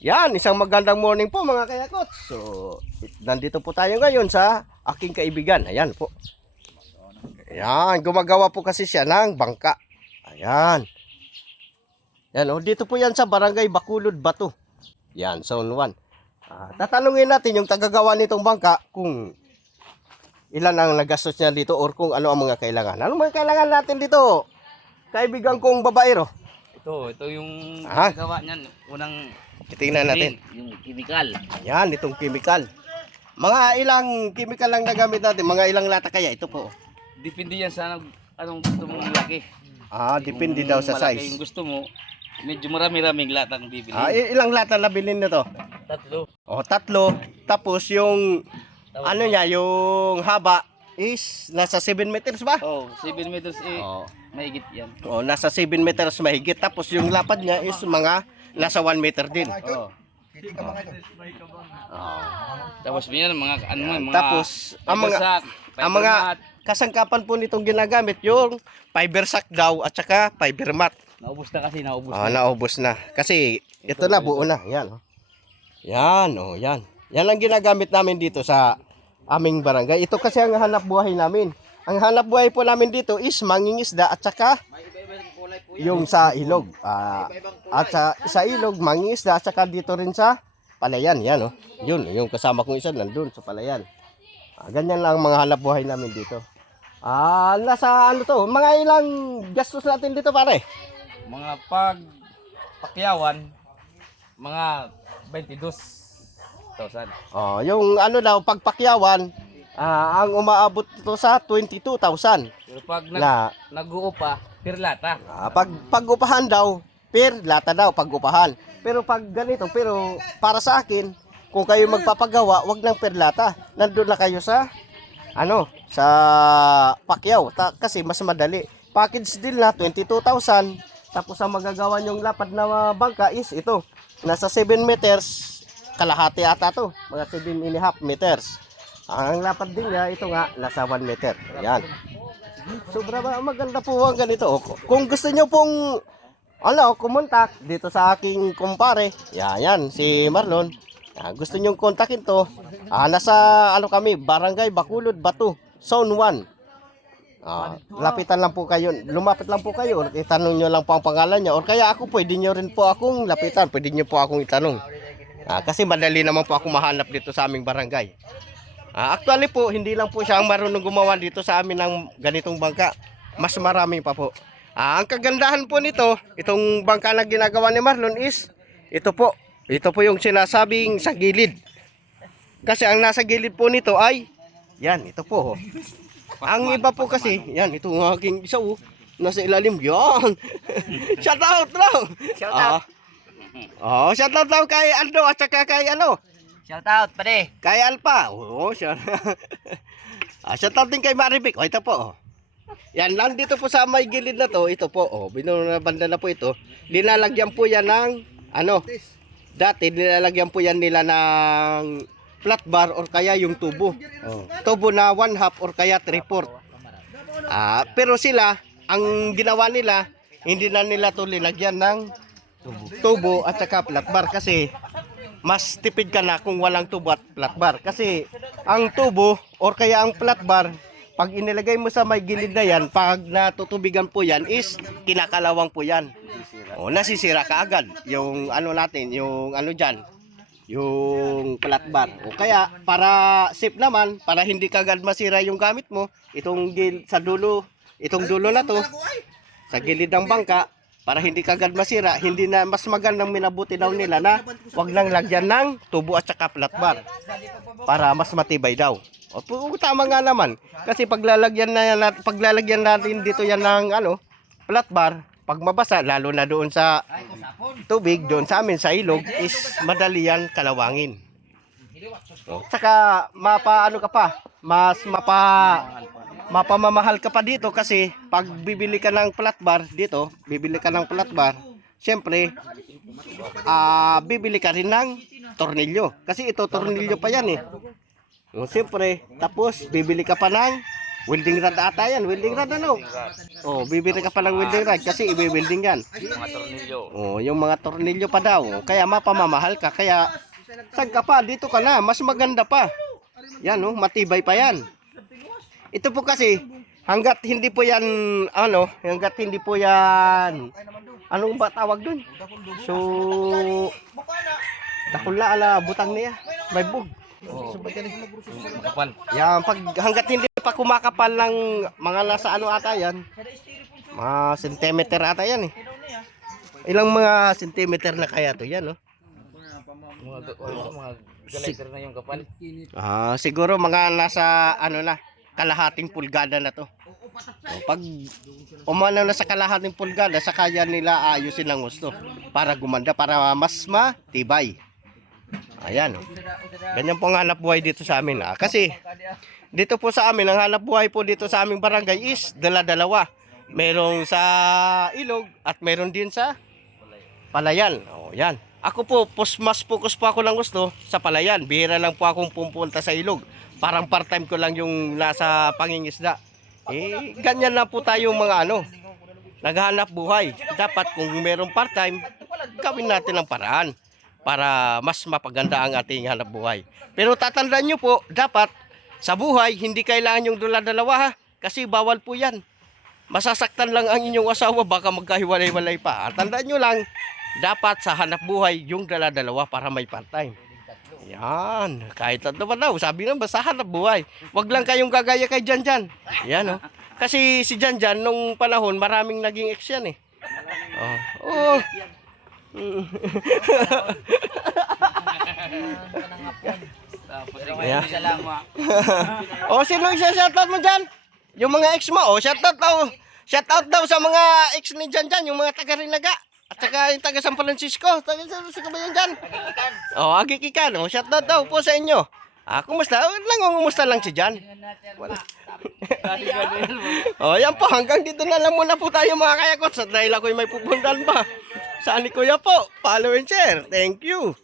Yan, isang magandang morning po mga kayakots. So, nandito po tayo ngayon sa aking kaibigan. Ayan po. Ayan, gumagawa po kasi siya ng bangka. Ayan. Yan, oh, dito po yan sa Barangay Bacolod, Bato. Yan, Zone 1. Tatanungin natin yung tagagawa nitong bangka kung ilan ang nagastos niya dito or kung ano ang mga kailangan. Ano mga kailangan natin dito? Kaibigan kong babaero. Ito yung Ah. gawa niyan. Unang Tingnan natin. yung chemical. Ayan, itong chemical. Mga ilang chemical lang nagamit natin? Mga ilang lata kaya? Ito po. Depende yan sa anong gusto mong laki. Depende Kung daw sa malaki size. yung gusto mo, medyo marami-raming latang bibili. Ilang lata na bilhin nito? Tatlo. Tatlo. Tapos yung ano niya, yung haba is nasa 7 meters ba? 7 meters mahigit yan. Nasa 7 meters mahigit. Tapos yung lapad niya is mga nasa 1 meter din. Tapos yan mga mga Tapos ang sack, ang mga kasangkapan po nitong ginagamit yung fiber sack daw at saka fiber mat. naubos na kasi Naubos na. Kasi ito na buo na. Yan. Yan, yan. Yan ang ginagamit namin dito sa aming barangay. Ito kasi ang hanap buhay namin. Ang hanap buhay po namin dito is mangingisda at saka yung sa ilog. At sa ilog, mangingisda at saka dito rin sa palayan. Yan, Yun, yung kasama kong isa nandun sa palayan. Ganyan lang ang mga hanap buhay namin dito. Nasa ano to? Mga ilang gastos natin dito pare? mga pakyawan, mga 22,000. Yung ano daw, pagpakyawan, ang umaabot ito sa 22,000. Pero pag Na, nag-uupa, per lata. pag-upahan daw, per lata daw, pag-upahan. Pero pag ganito, pero para sa akin, kung kayo magpapagawa, wag ng per lata. Nandun na kayo sa, sa pakyaw. Kasi mas madali. Package deal na 22,000. Tapos ang magagawa nyong lapad na bangka is ito. Nasa 7 meters, kalahati ata to. Mga 7.5 meters. Ang lapad din niya, ito nga, nasa 1 meter. Yan. Sobra maganda po ang ganito. Kung gusto nyo pong, kumontak dito sa aking kumpare. Yan, si Marlon. Gusto nyo kontakin to. Nasa, kami, Barangay Bacolod, Bato, Zone 1. Lapitan lang po kayo, lumapit lang po kayo, itanong nyo lang po ang pangalan niya, or kaya ako pwede nyo rin po akong lapitan, pwede nyo po akong itanong. Kasi madali naman po ako mahanap dito sa aming barangay. Actually po, hindi lang po siya ang marunong gumawa dito sa amin ng ganitong bangka, mas marami pa po. Ang kagandahan po nito, itong bangka na ginagawa ni Marlon is, ito po yung sinasabing sa gilid. Kasi ang nasa gilid po nito ay, yan, ito po. Ang iba po kasi, yan, ito ng aking isa, nasa ilalim, yan. Shout out lang. Shout out. Shout out lang kay Aldo at saka kay Shout out, pare. kay Alpa. Shout out din kay Maribik. Ito po. Yan, lang dito po sa may gilid na to, ito po, binabanda na po ito. Linalagyan po yan ng, dati nilalagyan po yan nila ng flat bar or kaya yung tubo. Tubo na 1/2 or kaya 3/4. Pero sila, ang ginawa nila, hindi na nila to linagyan ng tubo at saka flat bar kasi mas tipid ka na kung walang tubo at flat bar. Kasi ang tubo or kaya ang flat bar, pag inilagay mo sa may gilid na yan, pag natutubigan po yan is kinakalawang po yan. Nasisira ka agad. Yung natin, yung dyan, yung flat bar. O kaya para safe naman, para hindi kagad masira yung gamit mo, itong dulo na to sa gilid ng bangka, para hindi kagad masira, hindi na mas magandang minabuti daw nila na wag lang lagyan ng tubo at saka flat bar para mas matibay daw. Tama nga naman kasi paglalagyan natin dito yan ng flat bar, pag mabasa, lalo na doon sa tubig, doon sa amin sa ilog, is madali yan kalawangin. Saka mapamamahal ka pa dito kasi pag bibili ka ng flat bar dito, syempre, bibili ka rin ng tornilyo. Kasi ito tornilyo pa yan . Siyempre, tapos bibili ka pa ng Welding rod ata yan. Welding rod ano? Oh, bibili ka pa ng welding rod kasi i-welding yan. Mga tornilyo. Oh, yung mga tornilyo pa daw. Kaya mapamamahal ka. Kaya saan ka pa? Dito ka na. Mas maganda pa. Yan oh, matibay pa yan. Ito po kasi hanggat hindi po yan hanggat hindi po yan anong ba tawag dun? So dakula ala butang niya. May bug. Oo. Makapal. Yan, pag hanggat hindi pa kumakapal ng mga nasa ano ata yan, mga centimeter ata yan eh. Ilang mga centimeter na kaya to yan, no? Mga glider na yung kapal. Siguro mga nasa ano na, kalahating pulgada na to. So, pag umano na sa kalahating pulgada, sa kaya nila ayusin ng gusto para gumanda, para mas matibay. Ayan. Ganyan po ang hanap buhay dito sa amin. Kasi dito po sa amin, ang hanap buhay po dito sa aming barangay is dala-dalawa. Merong sa ilog at meron din sa palayan. O, yan. Ako po, mas focus po ako ng gusto sa palayan. Bihira lang po akong pupunta sa ilog. Parang part-time ko lang yung nasa pangingisda. Ganyan lang po tayo mga naghahanap buhay. Dapat kung merong part-time, gawin natin ang paraan para mas mapaganda ang ating hanap buhay. Pero tatandaan nyo po, dapat sa buhay, hindi kailangan yung dala-dalawa ha. Kasi bawal po yan. Masasaktan lang ang inyong asawa, baka magkahiwalay-walay pa. Tandaan nyo lang, dapat sa hanap buhay, yung dala-dalawa para may part-time. Yan, kahit ano ba daw, sabi nga basta hanap buhay. Wag lang kayong gagaya kay Janjan. Yan Kasi si Janjan, nung panahon, maraming naging ex yan eh. Ayan. Sino i-shoutout mo dyan? Yung mga ex mo, shoutout daw. Shoutout daw sa mga ex ni Janjan, yung mga taga-Rinaga. At saka yung taga San Francisco. Taga San Francisco ba yan dyan? Agikikan. Shoutout daw po sa inyo. Kumusta? Kumusta lang si Jan? Wala. Yan po. Hanggang dito na lang muna po tayo mga kayakots. Dahil ako'y may pupuntahan pa. Saan ni Kuya po? Follow and share. Thank you.